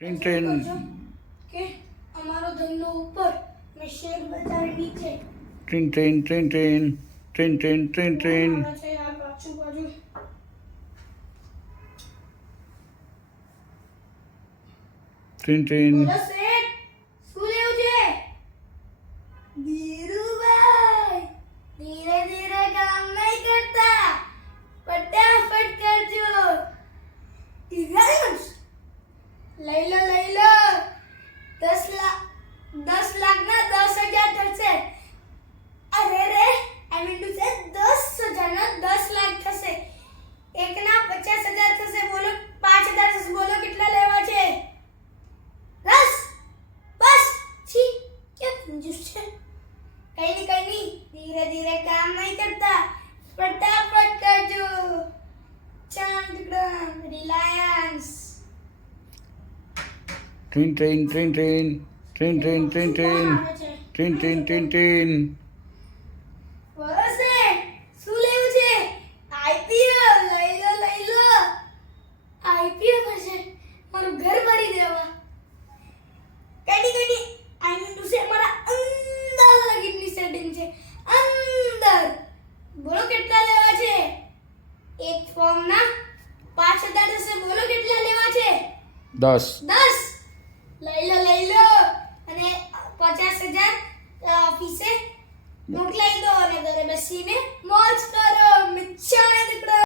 Train train કે અમારો ધંધો ઉપર ને શેર બજાર નીચે. Train train train train train train train train આવે છે યાર પાછું બાજુ. ટ્રેન ટ્રેન બોલો શેઠ, શું લેવું છે? ધીરુભાઈ, ધીરે ધીરે કામ નહીં કરતા, ફટાફટ કરજો. ધીરજ, લઈ લો 10 લાખ 10 લાખ ના 10,000 થશે. અરે રે, આઈ મીન ટુ સે 10,000 ના 10 લાખ થશે. એકના 50,000 થશે. બોલો 5,000 થશે. બોલો કેટલા લેવા છે? બસ છી, क्या कंजूस છે. કઈ નહીં, ધીરે ધીરે કામ નહીં કરતા, ફટાફટ કરજો. Chandgram Reliance. Train train train train train train train train train train train train બસ શું લેવું છે? આઈપીએલ લઈ લો. આઈપીએલ પર છે મારું ઘર ભરી દેવા. કઈ નહીં, આઈ મીન ટુ સે મારા અંદર લગીની સેટિંગ છે. અંદર બોલો કેટલા લેવા છે? એક ફોર્મના 5,000 થશે. બોલો કેટલા લેવા છે? 10 લઈ લો અને 50,000 ઓફિસે મોકલાઈ દો અને ઘરે બેસીને મોજ કરો. મિચ્છાને દીકરા.